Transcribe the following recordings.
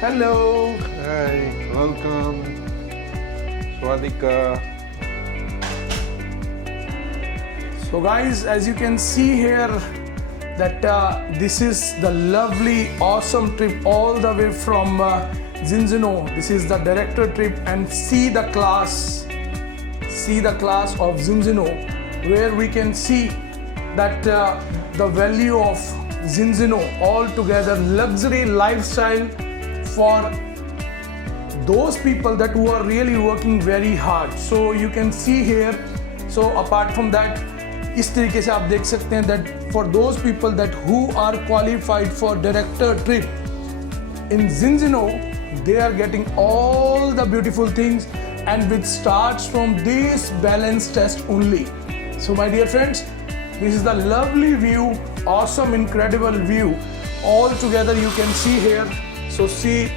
Hello. Hi, welcome. Swadika. So guys, as you can see here, that this is the lovely, awesome trip all the way from Zinzino. This is the director trip, and see the class of Zinzino, where we can see that the value of Zinzino altogether, luxury lifestyle for those people that who are really working very hard. So you can see here, so apart from that, इस तरीके से आप देख सकते हैं that for those people that who are qualified for director trip in Zinzino, they are getting all the beautiful things, and which starts from this balance test only. So my dear friends, this is the lovely view, awesome, incredible view all together you can see here. So see,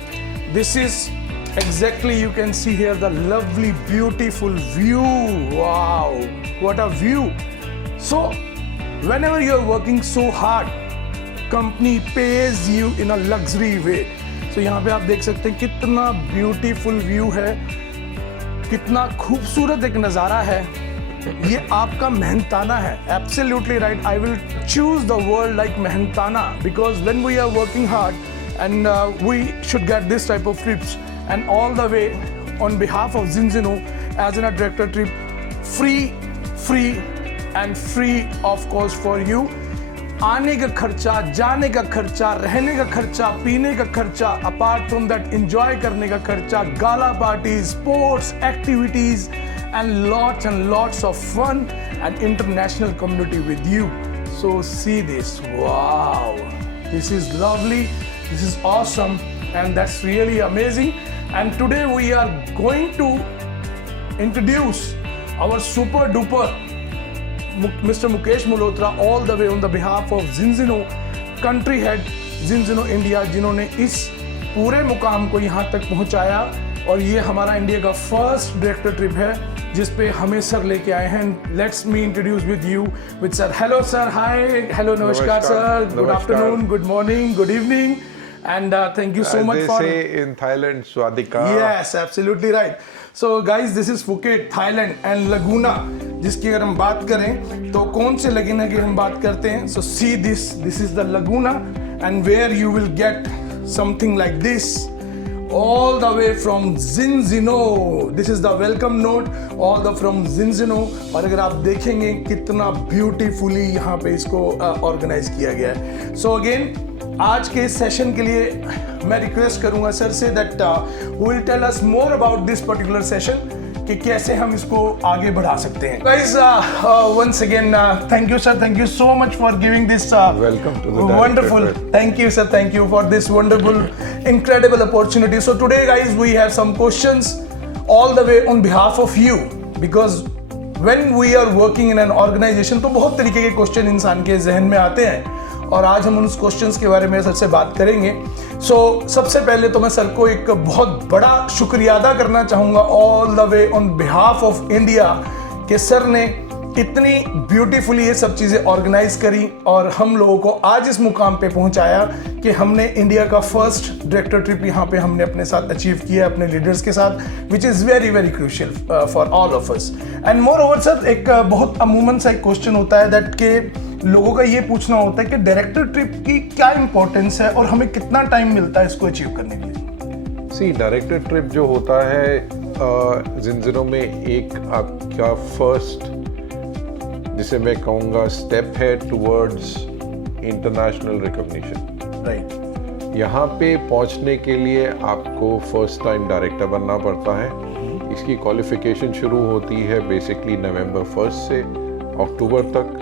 this is exactly, you can see here the lovely, beautiful view. Wow, what a view. So whenever you are working so hard, company pays you in a luxury way. So यहाँ पे आप देख सकते हैं कितना beautiful view है, कितना खूबसूरत एक नज़ारा है. ये आपका मेहनताना है. Absolutely right. I will choose the word like मेहनताना, because when we are working hard and we should get this type of trips, and all the way on behalf of Zinzino as in a director trip, free and free of course for you. आने का खर्चा, जाने का खर्चा, रहने का खर्चा, पीने का खर्चा, apart from that enjoy करने का खर्चा, gala parties, sports, activities, and lots of fun and international community with you. So see this, wow, this is lovely, this is awesome, and that's really amazing. And today we are going to introduce our super duper Mr. Mukesh Malhotra, all the way on the behalf of Zinzino, country head Zinzino India, जिन्होंने इस पूरे मुकाम को यहाँ तक पहुँचाया. और ये हमारा इंडिया का फर्स्ट डायरेक्टर ट्रिप है जिस पे हमें सर लेके आए हैं. Let's me introduce with you with sir. Hello sir, hi, hello, नमस्कार sir, good afternoon, good morning, good evening, and thank you so much they for. say in Thailand, Swadika. Yes, absolutely right. So guys, this is Phuket, Thailand, and Laguna, जिसकी अगर हम बात करें तो कौन से लगुना की हम बात करते हैं. So see this is the Laguna, and where you will get something like this all the way from Zinzino. This is the welcome note all the from Zinzino. और अगर आप देखेंगे कितना ब्यूटीफुली यहाँ पे इसको ऑर्गेनाइज किया गया है. सो अगेन, आज के इस सेशन के लिए मैं रिक्वेस्ट करूंगा सर से that will tell us more about this particular session, कि कैसे हम इसको आगे बढ़ा सकते हैं. Guys, once again thank you sir, thank you so much for giving this Welcome to the wonderful. Thank you sir, thank you for this wonderful, incredible opportunity. So today guys, we have some questions all the way on behalf of you, because when we are working in an organization तो बहुत तरीके के question इंसान के जहन में आते हैं, और आज हम उन क्वेश्चंस के बारे में सर से बात करेंगे. सो सबसे पहले तो मैं सर को एक बहुत बड़ा शुक्रिया अदा करना चाहूँगा all the way on behalf of India, कि सर ने इतनी ब्यूटीफुली ये सब चीज़ें ऑर्गेनाइज करी और हम लोगों को आज इस मुकाम पे पहुंचाया कि हमने इंडिया का फर्स्ट डायरेक्टर ट्रिप यहाँ पे हमने अपने साथ अचीव किया, अपने लीडर्स के साथ, which is very very crucial for all of us. And more over sir, एक बहुत अमूमन सा एक क्वेश्चन होता है दैट के लोगों का ये पूछना होता है कि डायरेक्टर ट्रिप की क्या इंपॉर्टेंस है और हमें कितना टाइम मिलता है इसको अचीव करने के लिए. सी, डायरेक्टर ट्रिप जो होता है जिंजिनो में एक आपका फर्स्ट, जिसे मैं कहूँगा स्टेप है टुवर्ड्स इंटरनेशनल रिकॉग्निशन. राइट. यहाँ पे पहुँचने के लिए आपको फर्स्ट टाइम डायरेक्टर बनना पड़ता है. इसकी क्वालिफिकेशन शुरू होती है बेसिकली नवंबर 1 से अक्टूबर तक,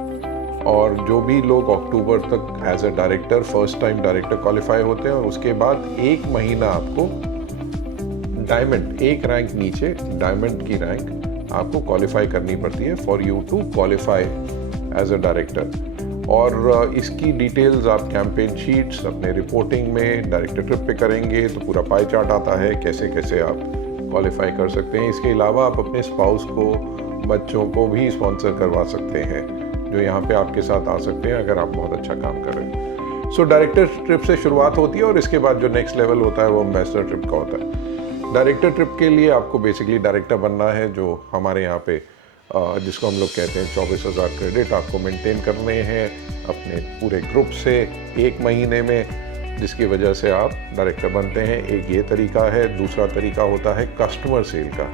और जो भी लोग अक्टूबर तक as a director first time director qualify होते हैं, और उसके बाद एक महीना आपको डायमंड, एक रैंक नीचे डायमंड की रैंक आपको क्वालिफाई करनी पड़ती है for you to qualify as a director. और इसकी डिटेल्स आप कैंपेन शीट्स अपने रिपोर्टिंग में डायरेक्टर ट्रिप पे करेंगे तो पूरा पाई चार्ट आता है कैसे कैसे आप क्वालिफाई कर सकते हैं. इसके अलावा आप अपने स्पाउस को, बच्चों को भी स्पॉन्सर करवा सकते हैं जो यहाँ पे आपके साथ आ सकते हैं अगर आप बहुत अच्छा काम कर रहे हैं. सो डायरेक्टर ट्रिप से शुरुआत होती है और इसके बाद जो नेक्स्ट लेवल होता है वो एम्बेसडर ट्रिप का होता है। डायरेक्टर ट्रिप के लिए आपको बेसिकली डायरेक्टर बनना है, जो हमारे यहाँ पे जिसको हम लोग कहते हैं 24,000 क्रेडिट आपको मेंटेन करने हैं अपने पूरे ग्रुप से 1 महीने में, जिसकी वजह से आप डायरेक्टर बनते हैं। एक ये तरीका है। दूसरा तरीका होता है कस्टमर सेल का,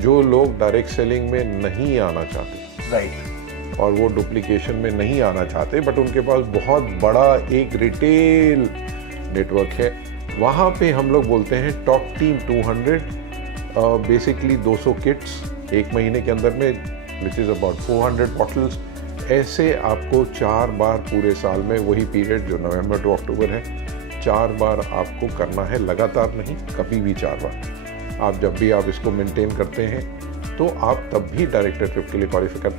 जो लोग डायरेक्ट सेलिंग में नहीं आना चाहते, राइट, और वो डुप्लीकेशन में नहीं आना चाहते, बट उनके पास बहुत बड़ा एक रिटेल नेटवर्क है, वहाँ पे हम लोग बोलते हैं टॉप टीम 200, बेसिकली 200 किट्स 1 महीने के अंदर में, विच इज़ अबाउट 400 बॉटल्स। ऐसे आपको 4 बार पूरे साल में, वही पीरियड जो नवंबर टू अक्टूबर है, 4 बार आपको करना है, लगातार नहीं, कभी भी 4 बार। आप जब भी आप इसको मेंटेन करते हैं तो आप तब भी डायरेक्टर ट्रिप के लिए क्वालिफाई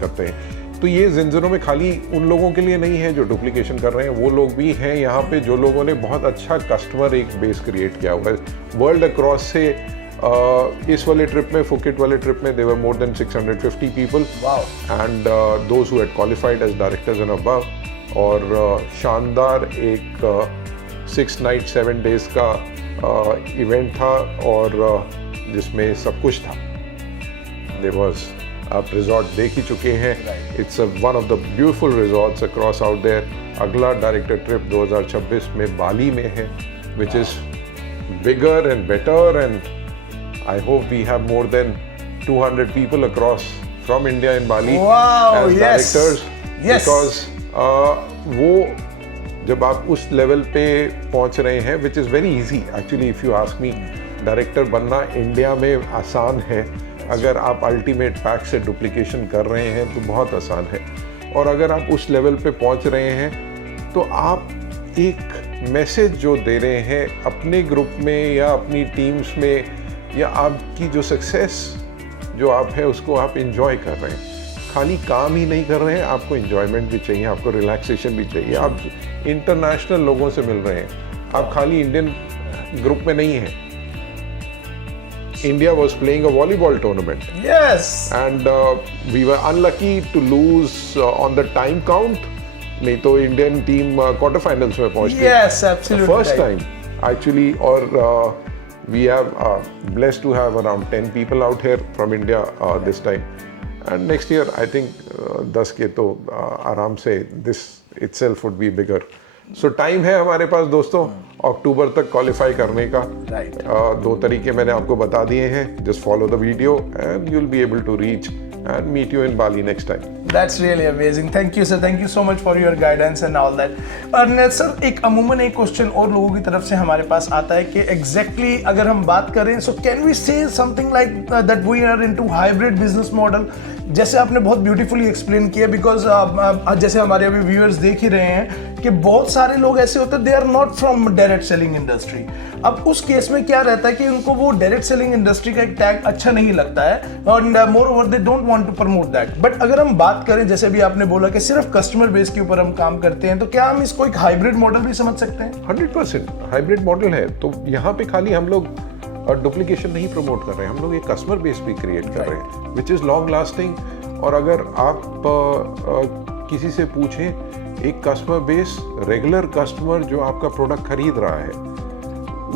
करते हैं। तो ये ज़िंजरो में खाली उन लोगों के लिए नहीं है जो डुप्लीकेशन कर रहे हैं, वो लोग भी हैं यहाँ पे जो लोगों ने बहुत अच्छा कस्टमर एक बेस क्रिएट किया हुआ है वर्ल्ड अक्रॉस से। इस वाले ट्रिप में, फुकेट वाले ट्रिप में, there were more than 650 people and those who had qualified as directors and above. और शानदार एक 6 नाइट 7 डेज का इवेंट था और जिसमें सब कुछ था। देयर वाज, आप रिजॉर्ट देख ही चुके हैं, it's one of the beautiful resorts across out there. अगला डायरेक्टर ट्रिप 2026 में बाली में है, which is bigger and better, and I hope we have more than 200 people across from India in Bali as directors. Yes. Because वो जब आप उस level पे पहुंच रहे हैं, which is very easy actually if you ask me, director बनना India में आसान है। अगर आप अल्टीमेट पैक से डुप्लीकेशन कर रहे हैं तो बहुत आसान है, और अगर आप उस लेवल पे पहुंच रहे हैं तो आप एक मैसेज जो दे रहे हैं अपने ग्रुप में या अपनी टीम्स में, या आपकी जो सक्सेस जो आप है उसको आप इंजॉय कर रहे हैं। खाली काम ही नहीं कर रहे हैं, आपको इंजॉयमेंट भी चाहिए, आपको रिलैक्सेशन भी चाहिए। आप इंटरनेशनल लोगों से मिल रहे हैं, आप खाली इंडियन ग्रुप में नहीं हैं। India was playing a volleyball tournament. Yes. And we were unlucky to lose on the time count. नहीं तो इंडियन टीम क्वार्टर फाइनल्स में पहुंच गई। Yes, absolutely. First time actually, और we have blessed to have around 10 people out here from India this time. And next year I think 10 के तो आराम से this itself would be bigger. So time है हमारे पास दोस्तों अक्टूबर तक क्वालिफाई करने का। दो तरीके मैंने आपको बता दिए हैं। Just follow the video and you will be able to reach and meet you in Bali next time. That's really amazing. Thank you sir. Thank you so much for your guidance and all that. और sir एक अमूमन एक question और लोगों की तरफ से हमारे पास आता है कि exactly अगर हम बात करें, so can we say something like that we are into hybrid business model? जैसे आपने बहुत ब्यूटीफुली एक्सप्लेन किया, बिकॉज जैसे हमारे अभी व्यूअर्स देख ही रहे हैं कि बहुत सारे लोग ऐसे होते हैं they are not from direct selling industry. अब उस केस में क्या रहता है कि उनको वो डायरेक्ट सेलिंग इंडस्ट्री का एक टैग अच्छा नहीं लगता है और moreover they don't want to promote that. But अगर हम बात करें, जैसे भी आपने बोला कि सिर्फ कस्टमर बेस के ऊपर हम काम करते हैं, तो क्या हम इसको एक हाइब्रिड मॉडल भी समझ सकते हैं? 100% हाइब्रिड मॉडल है। तो यहाँ पे खाली हम लोग डुप्लीकेशन नहीं प्रमोट कर रहे हैं, हम लोग एक कस्टमर बेस भी क्रिएट कर रहे हैं विच इज़ लॉन्ग लास्टिंग। और अगर आप किसी से पूछें, एक कस्टमर बेस, रेगुलर कस्टमर जो आपका प्रोडक्ट खरीद रहा है,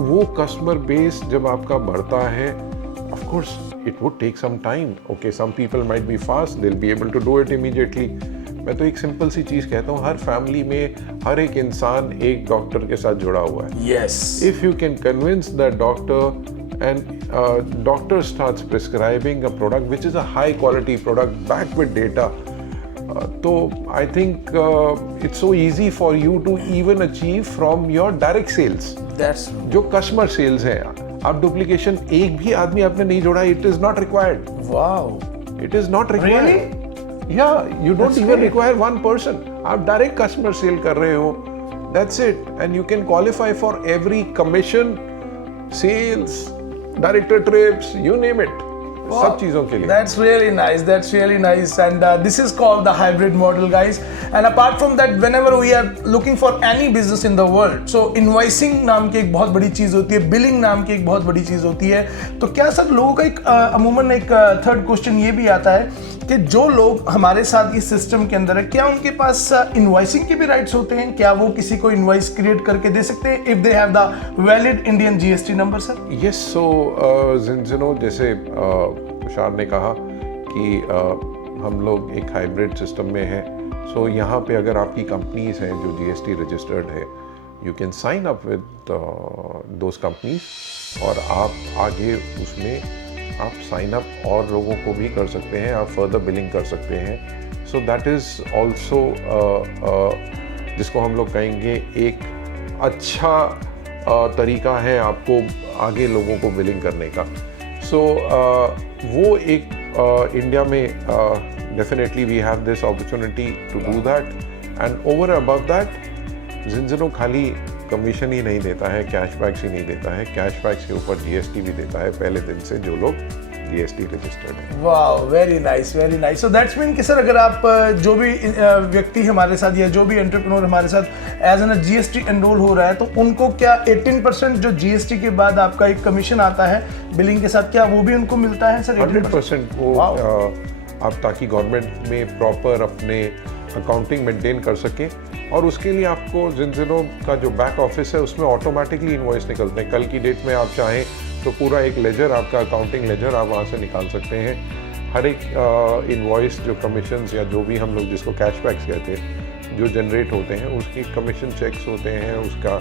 वो कस्टमर बेस जब आपका बढ़ता है, of course it would take some time. Okay, some people might be fast, they will be able to do it immediately. मैं तो एक सिंपल सी चीज़ कहता हूँ, हर फैमिली में हर एक इंसान एक डॉक्टर के साथ जुड़ा हुआ है। Yes. If you can convince that doctor and doctor starts prescribing a product which is a high quality product backed with data, so I think it's so easy for you to even achieve from your direct sales. That's जो customer sales है, आप duplication एक भी आदमी आपने नहीं जोड़ा, it is not required. wow. It is not required. Really? Yeah, you don't That's even great. require one person. आप direct customer sale कर रहे हो, that's it, and you can qualify for every commission, sales, director trips, you name it. Wow. सब चीजों के लिए। That's really nice. That's really nice. And this is called the hybrid model, guys. And apart from that, whenever we are looking for any business in the world, so invoicing नाम की एक बहुत बड़ी चीज होती है, billing नाम की एक बहुत बड़ी चीज होती है। तो क्या सब लोगों का एक अमूमन एक थर्ड क्वेश्चन ये भी आता है कि जो लोग हमारे साथ इस सिस्टम के अंदर है, क्या उनके पास इनवॉइसिंग के भी राइट्स होते हैं? क्या वो किसी को इनवॉइस क्रिएट करके दे सकते हैं if they have the valid Indian GST number sir? Yes, so Zinzino जैसे तुषार ने कहा कि हम लोग एक हाइब्रिड सिस्टम में हैं। सो यहाँ पे अगर आपकी कंपनीज हैं जो जीएसटी रजिस्टर्ड है, you can sign up with those companies और आप आगे उसमें आप साइन अप और लोगों को भी कर सकते हैं, आप फर्दर बिलिंग कर सकते हैं। सो दैट इज़ ऑल्सो जिसको हम लोग कहेंगे एक अच्छा तरीका है आपको आगे लोगों को बिलिंग करने का। सो वो एक इंडिया में definitely we have this opportunity to do that and over above that Zinzino खाली कमीशन ही नहीं देता है, कैशबैक्स ही नहीं देता है, कैशबैक्स के ऊपर जीएसटी भी देता है पहले दिन से जो लोग जीएसटी रजिस्टर्ड है। वाह, very nice, very nice. So that's mean कि सर अगर आप जो भी व्यक्ति हमारे साथ या जो भी एंटरप्रेन्योर हमारे साथ एज एन जीएसटी एनरोल हो रहा है, तो उनको क्या 18% जो जीएसटी के बाद आपका एक कमीशन आता है बिलिंग के साथ, क्या वो भी उनको मिलता है सर? 100% वो आप ताकि गवर्नमेंट में प्रॉपर अपने अकाउंटिंग मेंटेन कर सके और उसके लिए आपको ज़िंज़नो का जो बैक ऑफिस है उसमें ऑटोमेटिकली इनवॉइस निकलते हैं। कल की डेट में आप चाहें तो पूरा एक लेजर, आपका अकाउंटिंग लेजर आप वहाँ से निकाल सकते हैं। हर एक इनवॉइस जो कमीशंस या जो भी हम लोग जिसको कैशबैक्स कहते हैं जो जनरेट होते हैं उसकी कमीशन चेक्स होते हैं, उसका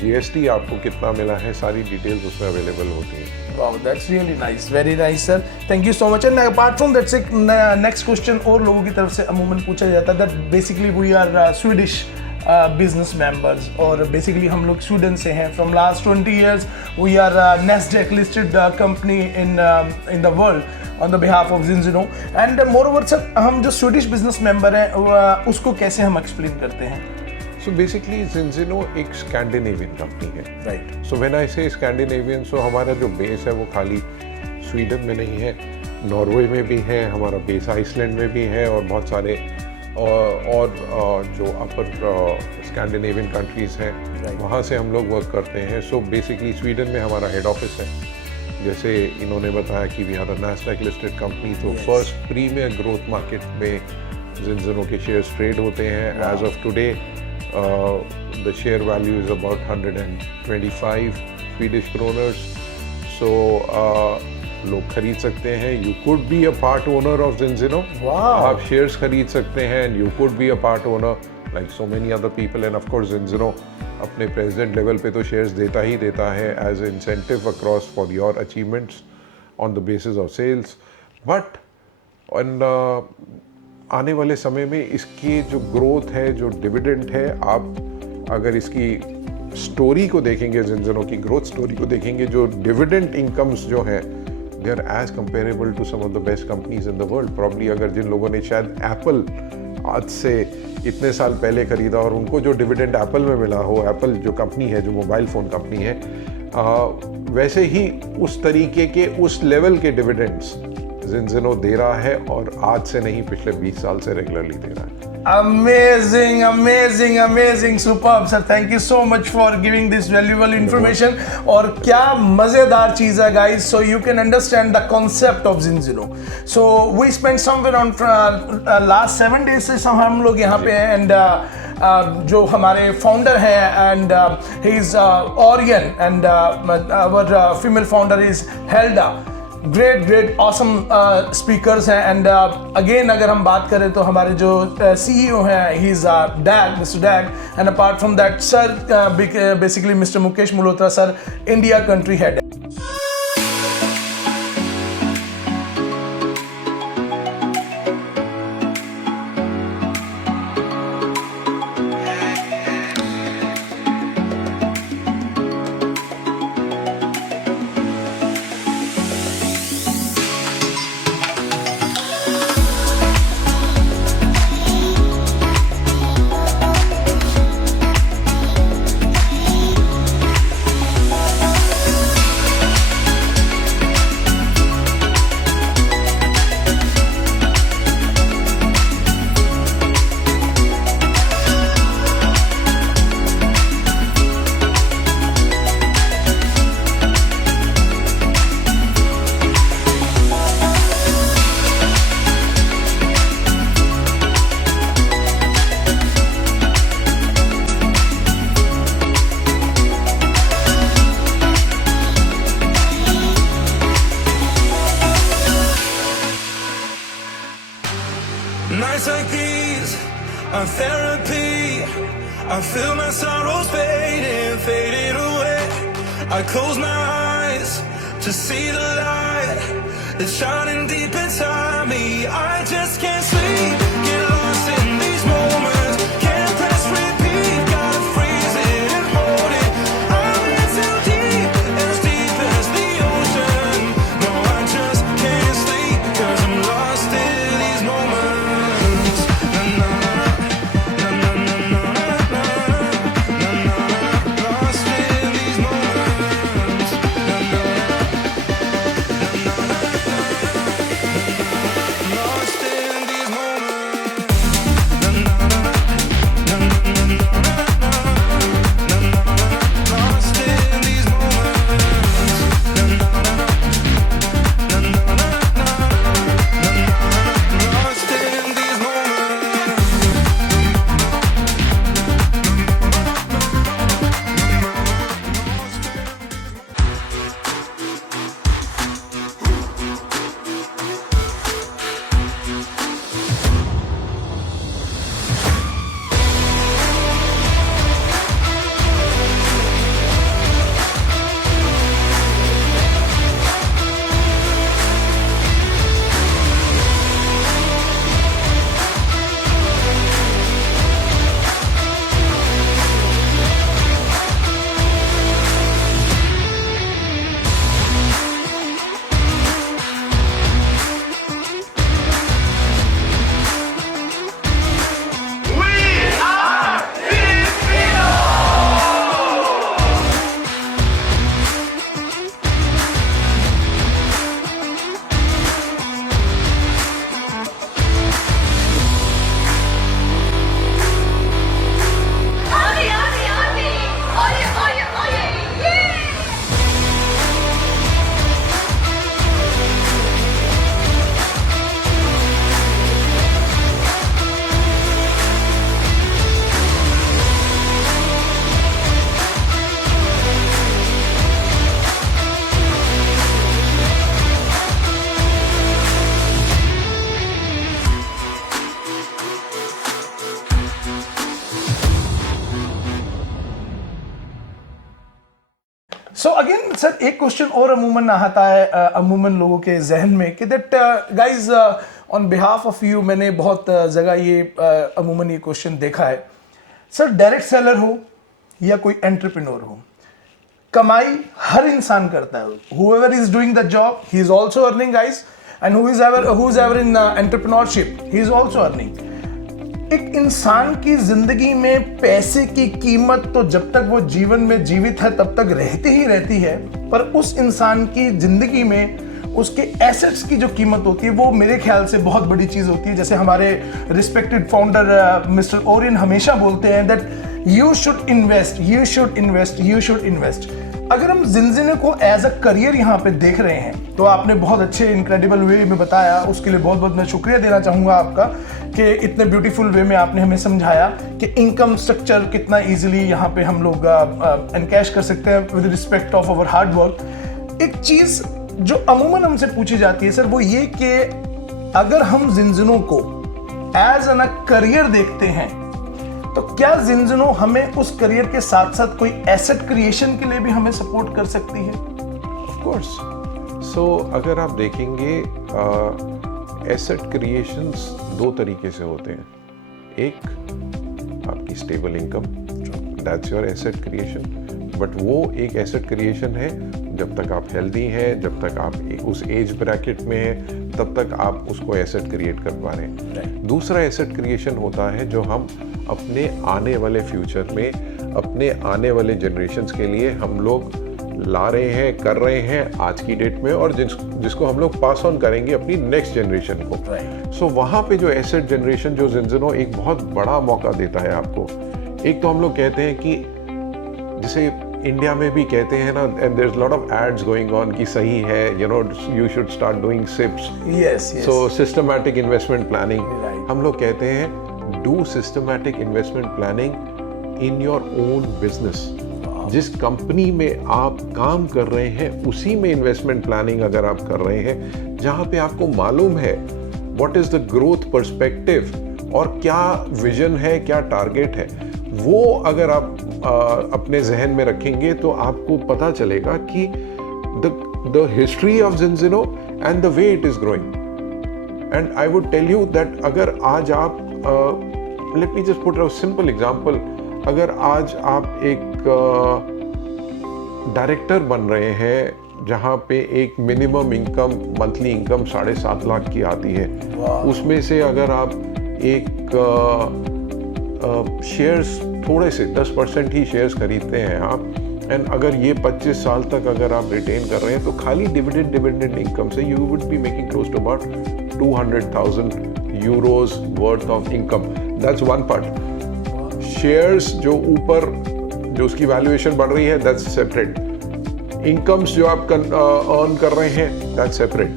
जीएसटी आपको कितना मिला है, सारी डिटेल्स उसमें अवेलेबल होती हैं। Wow, that's really nice, very nice sir. Thank you so much. And apart from that, next question और लोगों की तरफ से अमूमन पूछा जाता है that basically we are Swedish business members और basically हम लोग स्वीडन से हैं. From last 20 years we are Nasdaq listed company in the world on the behalf of Zinzino. And moreover sir, हम जो Swedish business member हैं उसको कैसे हम explain करते हैं? So basically Zinzino एक स्कैंडिनेवियन कंपनी है, राइट? सो व्हेन आई से स्कैंडिनेवियन, सो हमारा जो बेस है वो खाली स्वीडन में नहीं है, नॉर्वे में भी है, हमारा बेस आइसलैंड में भी है और बहुत सारे और जो अपर स्कैंडिनेवियन कंट्रीज़ हैं वहाँ से हम लोग वर्क करते हैं। सो बेसिकली स्वीडन में हमारा हेड ऑफिस है। जैसे इन्होंने बताया कि we are a Nasdaq listed company, तो फर्स्ट प्रीमियर ग्रोथ मार्केट में Zinzino के शेयर्स ट्रेड होते हैं। As of today the share value is about 125 Swedish kroners. So लोग खरीद सकते हैं। You could be a part owner of Zinzino. Wow. आप शेयर्स खरीद सकते हैं and you could be a part owner like so many other people. And of course Zinzino अपने president level पे तो शेयर्स देता ही देता है as incentive across for your achievements on the basis of sales. But आने वाले समय में इसकी जो ग्रोथ है, जो डिविडेंड है, आप अगर इसकी स्टोरी को देखेंगे, Zinzino की ग्रोथ स्टोरी को देखेंगे, जो डिविडेंड इनकम्स जो हैं they are as comparable to some of the best companies in the world. Probably अगर जिन लोगों ने शायद एप्पल आज से इतने साल पहले खरीदा और उनको जो डिविडेंड एप्पल में मिला हो, एप्पल जो कंपनी है, जो मोबाइल फ़ोन कंपनी है, वैसे ही उस तरीके के उस लेवल के डिविडेंड्स Zinzino दे रहा है और आज से नहीं, पिछले 20 साल से रेगुलरली दे रहा है। Amazing, amazing, amazing, superb sir. Thank you so much for giving this valuable information. और क्या मजेदार चीज है guys. So you can understand the concept of Zinzino. So we spent somewhere on last 7 days से हम लोग यहाँ पे हैं and जो हमारे फाउंडर हैं and he is Orion and our female founder is Helda. Great awesome speakers हैं एंड अगेन अगर हम बात करें तो हमारे जो CEO हैं he is डैग, mister डैग, and apart from that sir basically mister Mukesh Malhotra sir India country head. I feel my sorrows fading, fading away. I close my eyes to see the light that's shining deep inside me. I just can't sleep, get lost in these moments. Can't press repeat, gotta freeze it and hold it. I'm in too deep as the ocean. No, I just can't sleep, 'cause I'm lost in these moments. Na na na na na na na na na na. Lost in these moments. Na na na na na na. Lost in these moments. Na na na na na na na na. Lost in these moments. Na na na na na na na. Lost in these moments. Audi, Audi, Audi! Oye, oye, oye! Yeah! So again sir एक question और अमूमन आता है अमूमन लोगों के जहन में कि that guys on behalf of you मैंने बहुत जगह ये अमूमन ये क्वेश्चन देखा है सर डायरेक्ट सेलर हो या कोई एंटरप्रेन्योर हो कमाई हर इंसान करता है whoever is doing the job he is also earning guys and who is ever in entrepreneurship he is also earning एक इंसान की जिंदगी में पैसे की कीमत तो जब तक वो जीवन में जीवित है तब तक रहती ही रहती है पर उस इंसान की जिंदगी में उसके एसेट्स की जो कीमत होती है वो मेरे ख्याल से बहुत बड़ी चीज होती है जैसे हमारे रिस्पेक्टेड फाउंडर मिस्टर ओरियन हमेशा बोलते हैं that you should invest you should invest you should invest अगर हम जिंजिनो को एज अ करियर यहाँ पे देख रहे हैं तो आपने बहुत अच्छे इनक्रेडिबल वे में बताया उसके लिए बहुत बहुत मैं शुक्रिया देना चाहूँगा आपका कि इतने ब्यूटीफुल वे में आपने हमें समझाया कि इनकम स्ट्रक्चर कितना इजीली यहाँ पे हम लोग एनकैश कर सकते हैं with respect of our hard work एक चीज़ जो अमूमन हमसे पूछी जाती है सर वो ये कि अगर हम जिंजिनो को एज एन अ करियर देखते हैं तो क्या जिंजिनो हमें उस करियर के साथ साथ कोई एसेट क्रिएशन के लिए भी हमें सपोर्ट कर सकती है? ऑफ कोर्स सो अगर आप देखेंगे एसेट क्रिएशंस दो तरीके से होते हैं एक आपकी stable income that's your asset creation but वो एक एसेट क्रिएशन है जब तक आप हेल्दी हैं जब तक आप उस एज ब्रैकेट में हैं तब तक आप उसको एसेट क्रिएट कर पा रहे हैं दूसरा एसेट क्रिएशन होता है जो हम अपने आने वाले फ्यूचर में अपने आने वाले जनरेशन्स के लिए हम लोग ला रहे हैं कर रहे हैं आज की डेट में और जिसको हम लोग पास ऑन करेंगे अपनी नेक्स्ट जनरेशन को सो वहाँ पे जो एसेट जनरेशन जो जिंजिनो एक बहुत बड़ा मौका देता है आपको एक तो हम लोग कहते हैं कि जिसे इंडिया में भी कहते हैं ना and there is lot of ads going on कि सही है you know you should start doing SIPs so systematic investment planning हम लोग कहते हैं do systematic investment planning in your own business जिस कंपनी में आप काम कर रहे हैं उसी में इन्वेस्टमेंट प्लानिंग अगर आप कर रहे हैं जहां पे आपको मालूम है what is the growth perspective और क्या विजन है क्या टारगेट है वो अगर आप अपने जहन में रखेंगे तो आपको पता चलेगा कि the history of Zinzino and the way it is growing. And I would tell you that अगर आज आप let me just put a simple example, अगर आज आप एक डायरेक्टर बन रहे हैं जहाँ पे एक minimum income monthly income 7.5 lakh की आती है, उसमें से अगर आप एक शेयर्स थोड़े से 10% ही शेयर्स खरीदते हैं आप, एंड अगर ये 25 साल तक अगर आप रिटेन कर रहे हैं तो खाली डिविडेंड इनकम से you would be making close to about 200,000 euros worth of income. That's one part. Shares जो ऊपर जो उसकी वैल्यूएशन बढ़ रही है, दैट्स सेपरेट. इनकम्स जो आप अर्न कर रहे हैं, दैट्स सेपरेट.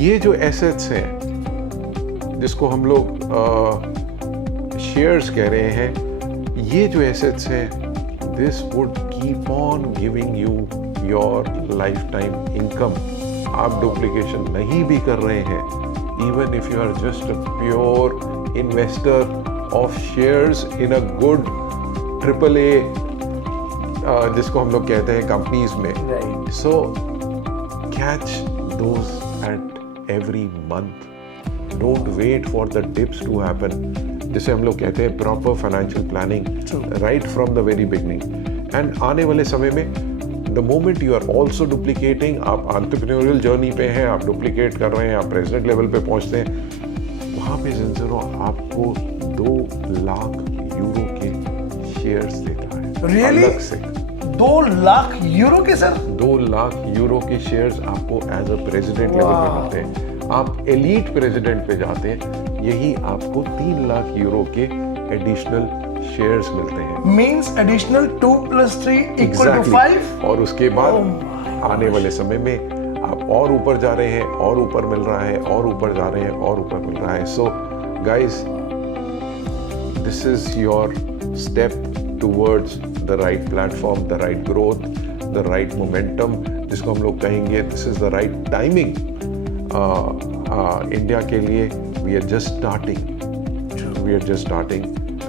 ये जो एसेट्स हैं जिसको हम लोग शेयर्स कह रहे हैं, ये जो एसेट्स हैं, this would keep on giving you your lifetime income. आप डुप्लीकेशन नहीं भी कर रहे हैं, even if you are just a pure investor of shares in a good AAA जिसको हम लोग कहते हैं कंपनीज में. So catch those at every month. Don't wait for the dips to happen. जिसे हम लोग कहते हैं proper financial planning right from the very beginning. And आने वाले समय में the moment you are also duplicating, आप एंटरप्रेन्योरियल जर्नी पे हैं, आप डुप्लीकेट कर रहे हैं, आप प्रेसिडेंट लेवल पे पहुंचते हैं, वहाँ पे ज़िंज़िनो आपको 2 लाख यूरो के शेयर्स देता है. Really? अलग से 2 लाख यूरो के सर? 2 लाख यूरो के शेयर्स आपको एज अ प्रेसिडेंट लेवल पे मिलते हैं. आप एलीट प्रेसिडेंट पे जाते हैं, यही आपको 3 लाख यूरो के एडिशनल शेयर्स मिलते हैं. Means additional 2 + 3 = 5. और उसके बाद आने वाले समय में आप और ऊपर जा रहे हैं, और ऊपर मिल रहा है, और ऊपर जा रहे हैं, और ऊपर मिल रहा है. So guys, this is your step towards the right platform, the right growth, the right momentum, जिसको हम लोग कहेंगे this is the right timing India के लिए. We are just starting. We are just starting,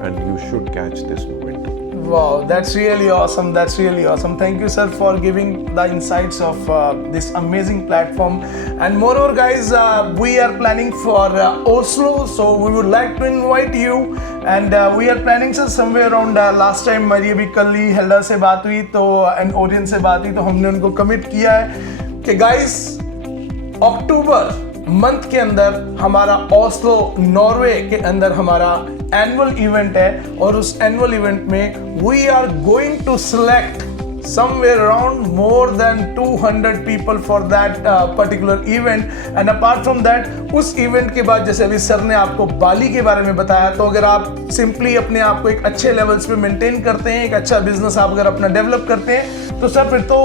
and you should catch this momentum. Wow, that's really awesome. That's really awesome. Thank you, sir, for giving the insights of this amazing platform. And moreover, guys, we are planning for Oslo, so we would like to invite you. And we are planning sir somewhere around last time मेरी अभी कल ही हेल्डर से बात हुई तो and Orion से बात हुई, तो हमने उनको कमिट किया है कि गाइस अक्टूबर मंथ के अंदर हमारा ओस्लो नॉर्वे के अंदर हमारा एनुअल इवेंट है, और उस एनुअल इवेंट में we are going to select somewhere around more than 200 people for that particular event. And apart from that, उस इवेंट के बाद जैसे अभी सर ने आपको बाली के बारे में बताया, तो अगर आप सिंपली अपने आप को एक अच्छे लेवल्स पे मेंटेन करते हैं, एक अच्छा बिजनेस आप अगर अपना डेवलप करते हैं, तो सर फिर तो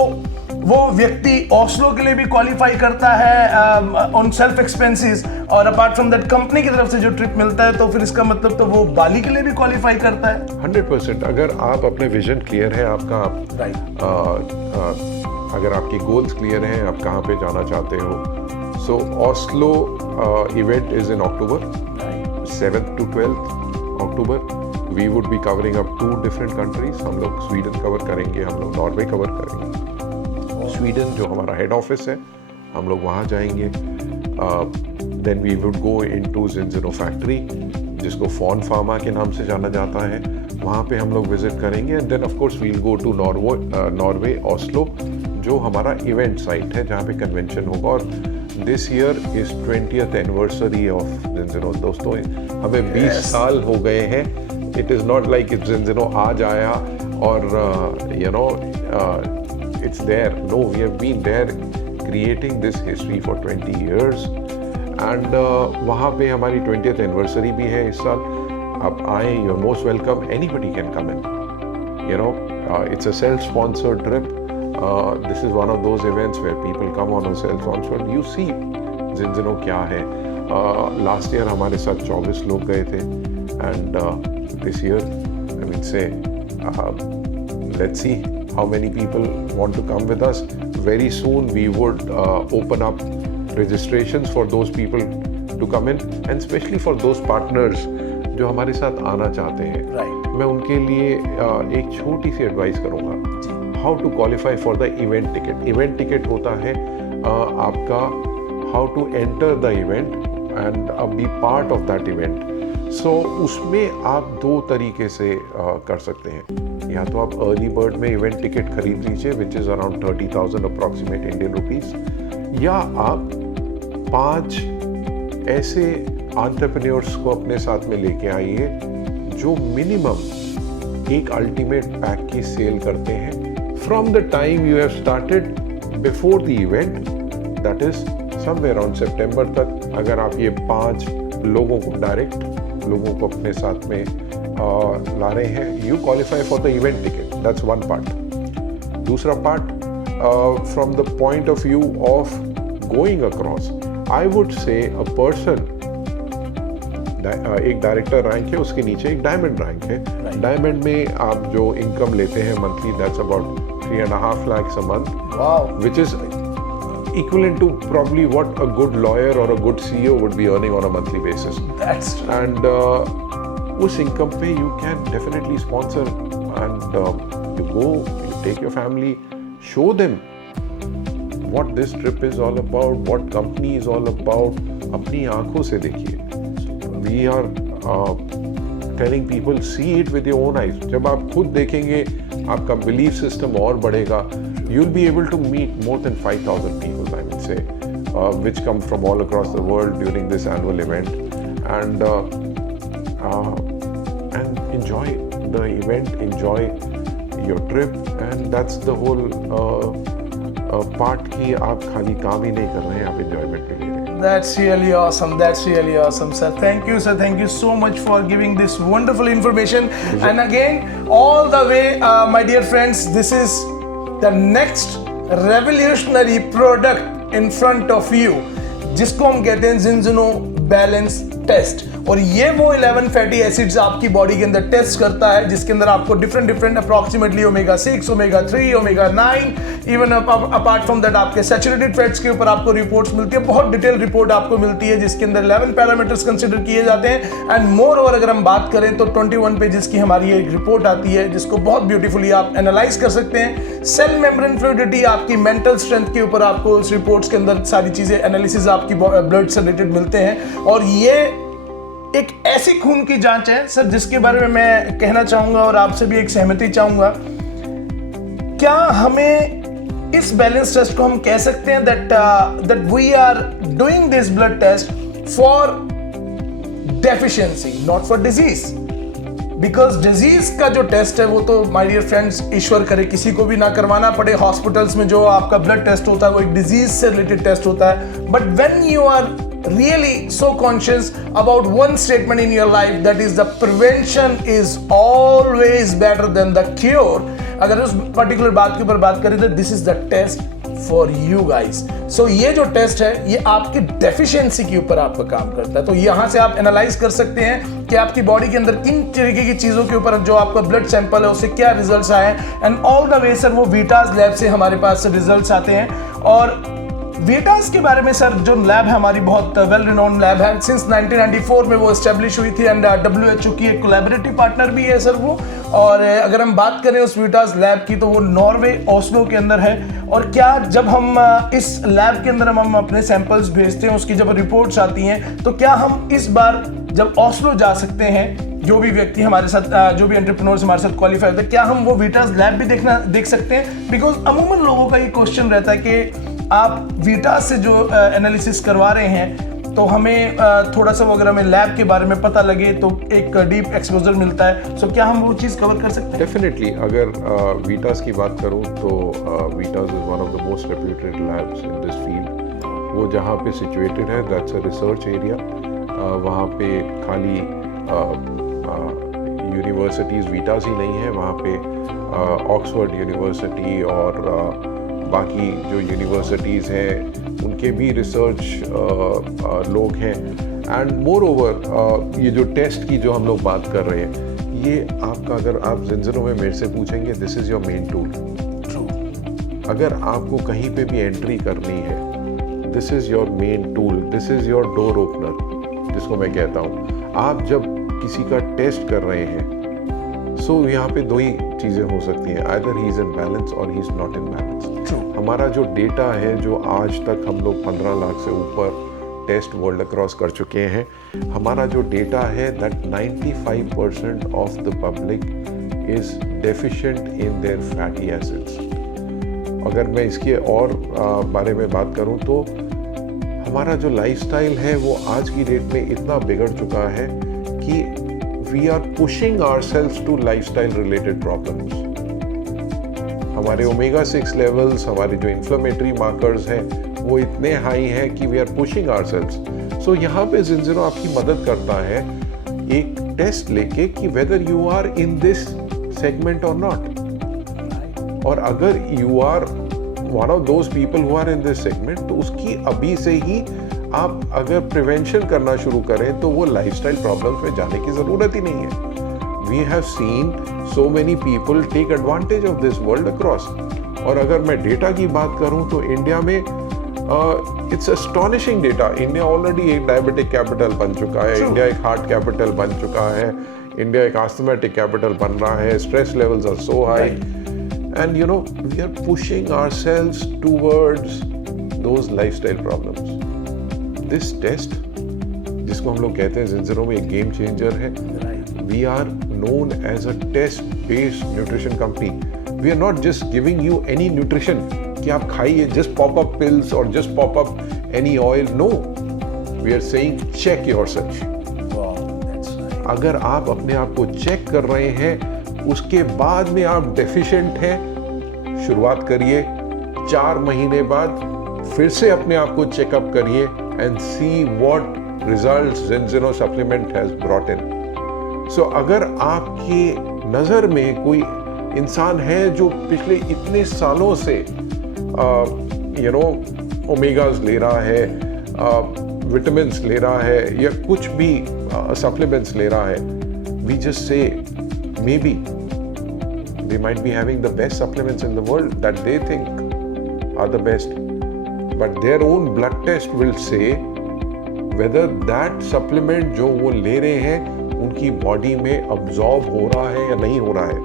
वो व्यक्ति ओस्लो के लिए भी क्वालिफाई करता है ऑन सेल्फ एक्सपेंसेस, और अपार्ट फ्रॉम दैट कंपनी की तरफ से जो ट्रिप मिलता है, तो फिर इसका मतलब तो वो बाली के लिए भी क्वालिफाई करता है. 100%. अगर आप अपने विजन क्लियर है आपका, अगर आपकी गोल्स क्लियर हैं, आप कहाँ पे जाना चाहते हो. So Oslo event is in October 7th to 12th October. We would be covering up 2 different countries. हम लोग स्वीडन कवर करेंगे, हम लोग नॉर्वे कवर करेंगे. स्वीडन जो हमारा हेड ऑफिस है, हम लोग वहाँ जाएंगे. Then we would go into Zinzino factory, जिसको फॉन फार्मा के नाम से जाना जाता है. वहाँ पे हम लोग विजिट करेंगे. And then of course we'll go to Norway Oslo, जो हमारा इवेंट साइट है जहाँ पे कन्वेंशन होगा. और this year is 20th anniversary of Zinzino. दोस्तों, हमें 20 साल हो गए हैं. It is not like it Zinzino आज आया और you know it's there. No, we have been there creating this history for 20 years. And वहाँ पे हमारी 20th anniversary भी है इस साल. आप आए, you're most welcome. Anybody can come in. You know, it's a self-sponsored trip. This is one of those events where people come on a self-sponsored. You see ज़िंज़िनो क्या है. Last year हमारे साथ 24 लोग गए थे. And this year, I mean, say, let's see how many people want to come with us. Very soon we would open up registrations for those people to come in, and especially for those partners जो हमारे साथ आना चाहते हैं. Right. मैं उनके लिए एक छोटी सी एडवाइस करूँगा, how to qualify for the event ticket. Event ticket होता है आपका how to enter the event and be part of that event. So उसमें आप दो तरीके से कर सकते हैं, या तो आप अर्ली बर्ड में इवेंट टिकट खरीद लीजिए which is around 30,000 approximate Indian rupees, या आप 5 ऐसे एंटरप्रेन्योर्स को अपने साथ में लेके आइए जो मिनिमम एक अल्टीमेट पैक की सेल करते हैं from the time you have started before the event, that is somewhere around सितंबर तक। अगर आप ये 5 लोगों को डायरेक्ट लोगों को अपने साथ में ला रहे हैं, you qualify for the event ticket, that's one part. दूसरा part, from the point of view of going across, I would say a person, एक डायरेक्टर रैंक है, उसके नीचे एक डायमंड रैंक है। डायमंड में आप जो इनकम लेते हैं monthly, that's about 3.5 lakhs a month, which is equivalent to probably what a good lawyer or a good CEO would be earning on a monthly basis. That's true. And उस income पे you can definitely sponsor and you go, you take your family, show them what this trip is all about, what company is all about. अपनी आंखों से देखिए। We are telling people see it with your own eyes. जब आप खुद देखेंगे आपका belief system और बढ़ेगा. You'll be able to meet more than 5,000 people, I would say, which come from all across the world during this annual event, and enjoy the event, enjoy your trip, and that's the whole part कि आप खाली काम ही नहीं कर रहे हैं, आप enjoyment भी ले रहे हैं. That's really awesome. That's really awesome, sir. Thank you, sir. Thank you so much for giving this wonderful information. And again, all the way, my dear friends, this is the next revolutionary product in front of you, जिसको हम कहते हैं ज़िंज़नो balance test. और ये वो 11 fatty acids आपकी body के अंदर टेस्ट करता है, जिसके अंदर आपको different approximately omega 6, omega 3, omega 9, even apart from that आपके सैचुरेटेड फैट्स के ऊपर आपको रिपोर्ट्स मिलती है। बहुत डिटेल रिपोर्ट आपको मिलती है, जिसके अंदर 11 पैरामीटर्स कंसिडर किए जाते हैं। एंड मोर ओवर अगर हम बात करें तो 21 पेजेस की हमारी एक रिपोर्ट आती है, जिसको बहुत ब्यूटीफुली आप एनालाइज कर सकते हैं। सेल मेम्ब्रेन फ्लूइडिटी, आपकी मेंटल स्ट्रेंथ के ऊपर आपको इस रिपोर्ट्स के अंदर सारी चीजें एनालिसिस आपकी ब्लड से रिलेटेड मिलते हैं। और ये एक ऐसी खून की जांच है सर, जिसके बारे में मैं कहना चाहूंगा और आपसे भी एक सहमति चाहूंगा। क्या हमें इस बैलेंस टेस्ट को हम कह सकते हैं that we are doing this blood test for deficiency, not for disease? Because disease का जो टेस्ट है वो तो माय डियर फ्रेंड्स ईश्वर करे किसी को भी ना करवाना पड़े। हॉस्पिटल्स में जो आपका ब्लड टेस्ट होता है वो एक डिजीज से रिलेटेड टेस्ट होता है। But when you are really so conscious about one statement in your life, that is the prevention is always better than the cure, अगर उस पर्टिकुलर बात के ऊपर बात करें तो this is the test for you guys. So ये जो टेस्ट है ये आपकी डेफिशिएंसी के ऊपर आपका काम करता है। तो यहां से आप एनालाइज कर सकते हैं कि आपकी बॉडी के अंदर किन तरीके की चीजों के ऊपर जो आपका ब्लड सैंपल है उससे क्या रिजल्ट्स आए। And all the way sir वो वीटास लैब से हमारे पास रिजल्ट्स आते हैं। और वीटास के बारे में सर जो लैब है हमारी बहुत वेल रिनोन्ड लैब है, सिंस 1994 में वो एस्टेब्लिश हुई थी एंड WHO की एक कोलैबोरेटिव पार्टनर भी है सर वो। और अगर हम बात करें उस वीटास लैब की तो वो नॉर्वे ओस्लो के अंदर है। और क्या जब हम इस लैब के अंदर हम अपने सैंपल्स भेजते हैं, उसकी जब रिपोर्ट्स आती हैं, तो क्या हम इस बार जब ओस्लो जा सकते हैं, जो भी व्यक्ति हमारे साथ जो भी एंटरप्रेन्योर्स हमारे साथ क्वालिफाई होते हैं, क्या हम वो वीटास लैब भी देख सकते हैं? बिकॉज अमूमन लोगों का ये क्वेश्चन रहता है कि आप वीटास से जो एनालिसिस करवा रहे हैं तो हमें थोड़ा सा अगर हमें लैब के बारे में पता लगे तो एक डीप एक्सपोजर मिलता है। सो क्या हम वो चीज़ कवर कर सकते हैं? डेफिनेटली। अगर वीटास की बात करूं तो Vitas is one of the most reputed labs in this field. वो जहाँ पे सिचुएटेड है दैट्स अ रिसर्च एरिया। वहाँ पे खाली यूनिवर्सिटीज़ वीटास ही नहीं है, वहाँ पे ऑक्सफोर्ड यूनिवर्सिटी और बाकी जो यूनिवर्सिटीज़ हैं उनके भी रिसर्च लोग हैं। एंड मोर ओवर ये जो टेस्ट की जो हम लोग बात कर रहे हैं, ये आपका अगर आप ज़िंज़नो में मेरे से पूछेंगे, this is your main tool. अगर आपको कहीं पे भी एंट्री करनी है, this is your main tool, this is your door opener, जिसको मैं कहता हूँ। आप जब किसी का टेस्ट कर रहे हैं सो यहाँ पे दो ही चीज़ें हो सकती हैं, either he is in balance और he is not in balance. हमारा जो डेटा है, जो आज तक हम लोग 15 लाख से ऊपर टेस्ट वर्ल्ड अक्रॉस कर चुके हैं, हमारा जो डेटा है that 95% of the public is deficient in their fatty acids. अगर मैं इसके और बारे में बात करूं तो हमारा जो लाइफस्टाइल है वो आज की डेट में इतना बिगड़ चुका है कि we are pushing ourselves to lifestyle related problems. हमारे ओमेगा 6 लेवल्स, हमारे जो इन्फ्लेमेटरी मार्कर्स हैं वो इतने हाई हैं कि वी आर पुशिंग आवरसेल्व्स। सो यहाँ पे जिंजिनो आपकी मदद करता है एक टेस्ट लेके कि whether you are in this segment और नॉट, और अगर you are one of those people who are in this segment तो उसकी अभी से ही आप अगर प्रिवेंशन करना शुरू करें तो वो लाइफस्टाइल प्रॉब्लम्स में जाने की ज़रूरत ही नहीं है। We have seen so many people take advantage of this world across. और अगर मैं डेटा की बात करूं तो इंडिया में it's astonishing data. India already एक डायबिटिक कैपिटल बन चुका है, इंडिया एक हार्ट कैपिटल बन चुका है, इंडिया एक आस्थमेटिक कैपिटल बन रहा है, stress levels are so high, and you know we are pushing ourselves towards those lifestyle problems. This test, जिसको हम लोग कहते हैं जिंजरों में एक गेम चेंजर है, we are known as a test based nutrition company. We are not just giving you any nutrition कि आप खाइए just pop up pills or just pop up any oil. No, we are saying check yourself. Wow, that's right. अगर आप अपने आप को check कर रहे हैं, उसके बाद में आप डेफिशिएंट हैं, शुरुआत करिए 4 महीने बाद फिर से अपने आप को चेकअप करिए and see what results Zinzino supplement has brought in. So अगर आपकी नज़र में कोई इंसान है जो पिछले इतने सालों से ओमेगास ले रहा है, विटामिन्स ले रहा है या कुछ भी सप्लीमेंट्स ले रहा है, we just say maybe they might be having the best supplements in the world that they think are the best, but their own blood test will say whether that supplement जो वो ले रहे हैं उनकी body में absorb हो रहा है या नहीं हो रहा है।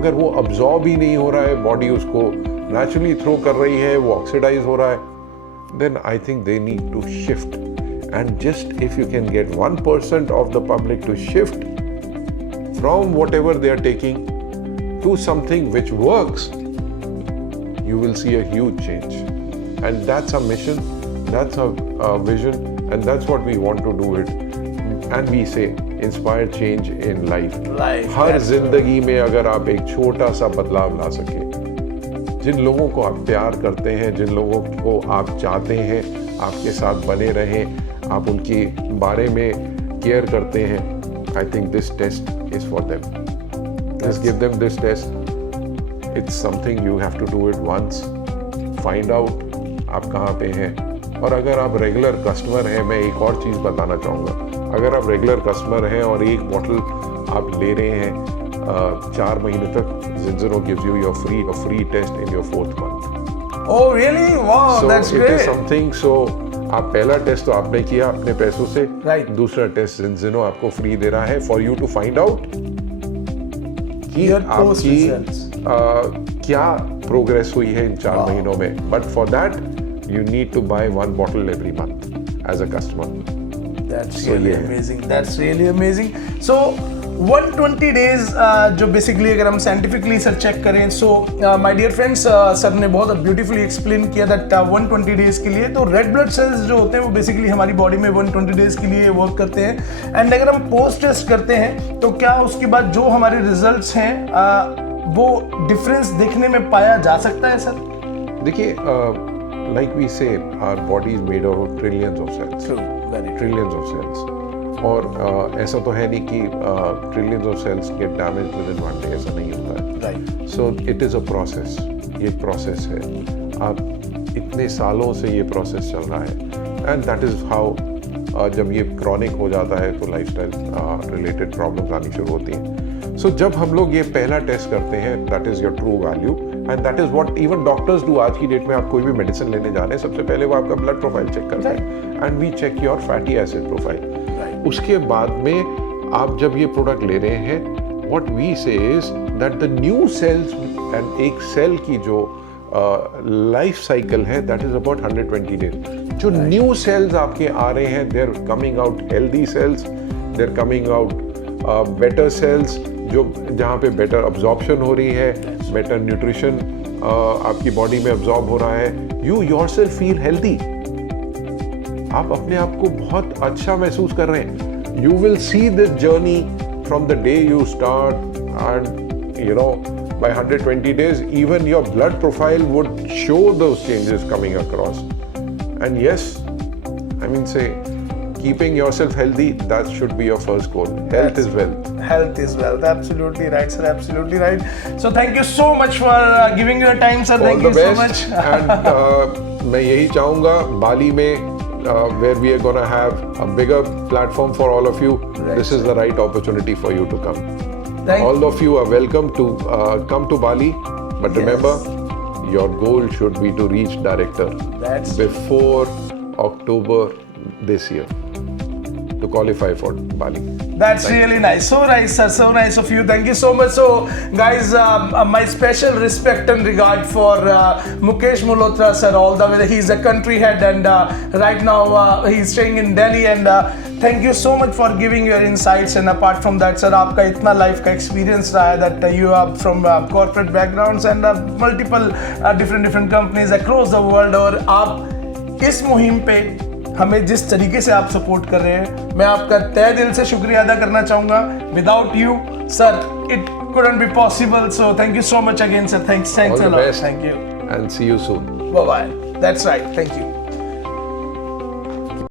अगर वो अब्जॉर्ब ही नहीं हो रहा है, बॉडी उसको नेचुरली थ्रो कर रही है, वो ऑक्सीडाइज हो रहा है, then I think they need to shift. And just if you can get 1% of the public to shift from whatever they are taking to something which works, you will see a huge change. And that's our mission, that's our vision, and that's what we want to do it. And we say, inspire change in life. हर जिंदगी में अगर आप एक छोटा सा बदलाव ला सके, जिन लोगों को आप प्यार करते हैं, जिन लोगों को आप चाहते हैं आपके साथ बने रहें, आप उनके बारे में केयर करते हैं, I think this test is for them. Just give them this test. It's something you have to do it once. Find out आप कहाँ पे हैं। और अगर आप रेगुलर कस्टमर हैं, मैं एक और चीज़ बताना चाहूँगा, अगर आप रेगुलर कस्टमर हैं और एक बॉटल आप ले रहे हैं 4 महीने तक, Zinzino gives you your free test in your 4th month. Oh really? Wow, so that's it great. is something. So आप पहला टेस्ट तो आपने किया अपने पैसों से, Right. दूसरा टेस्ट जिंजिनो आपको फ्री दे रहा है for you to find out कि Your post आपकी results. क्या प्रोग्रेस हुई है इन 4 महीनों में। But for that you need to buy 1 bottle every month as a customer. That's So, really yeah. amazing. That's really amazing. So 120 days जो basically अगर हम साइंटिफिकली सर चेक करें, so my dear friends, sir ने बहुत beautifully explain किया that 120 days के लिए तो रेड ब्लड सेल्स जो होते हैं वो बेसिकली हमारी बॉडी में 120 डेज के लिए वर्क करते हैं। एंड अगर हम पोस्ट टेस्ट करते हैं तो क्या उसके बाद जो हमारे रिजल्ट्स हैं वो डिफरेंस देखने में पाया जा सकता है सर? देखिए, like we say our body is made of trillions of cells, trillions of cells. और ऐसा तो है नहीं कि trillions of cells get damage within 1 day, ऐसा नहीं होता है। Right. So it is a process, ये प्रोसेस है, आप इतने सालों से ये प्रोसेस चल रहा है। एंड दैट इज़ हाउ जब ये क्रॉनिक हो जाता है तो लाइफस्टाइल रिलेटेड प्रॉब्लम्स आनी शुरू होती हैं। सो जब हम लोग ये पहला टेस्ट करते हैं, that is your true value and that is what even doctors do. आज की डेट में आप कोई भी मेडिसिन लेने जा रहे हैं, सबसे पहले वो आपका ब्लड प्रोफाइल चेक करते हैं and we check your fatty acid profile. उसके बाद में आप जब ये प्रोडक्ट ले रहे हैं, what we say is that the new cells and एक cell की जो life cycle है that is about 120 days. जो new cells आपके आ रहे हैं, they're coming out healthy cells, they're coming out better cells, जो जहाँ पे better absorption हो रही है, better nutrition आपकी body में absorb हो रहा है. You yourself feel healthy. आप अपने आप को बहुत अच्छा महसूस कर रहे हैं. You will see this journey from the day you start, and you know, by 120 days, even your blood profile would show those changes coming across. And yes, I mean, say, keeping yourself healthy, that should be your first goal. Health is wealth. Health is wealth. Absolutely right, sir. Absolutely right. So thank you so much for giving your time, sir. Thank you so much. And मैं यही चाहूँगा बाली में where we are going to have a bigger platform for all of you. Right. This is the right opportunity for you to come. Thank All of you are welcome to come to Bali, but Yes. remember, your goal should be to reach director That's before October this year to qualify for Bali. That's really nice. So nice, sir. So nice of you. Thank you so much. So, guys, my special respect and regard for Mukesh Malhotra, sir. All the way, he's a country head, and right now he's staying in Delhi. And thank you so much for giving your insights. And apart from that, sir, आपका इतना life का experience रहा है that you are from corporate backgrounds and multiple different companies across the world. और आप इस मुहिम पे हमें जिस तरीके से आप सपोर्ट कर रहे हैं, मैं आपका तहे दिल से शुक्रिया अदा करना चाहूँगा. Without you sir it couldn't be possible. So thank you so much again, sir. Thanks All a the lot. best. Thank you. And see you soon. Bye bye. That's right. Thank you.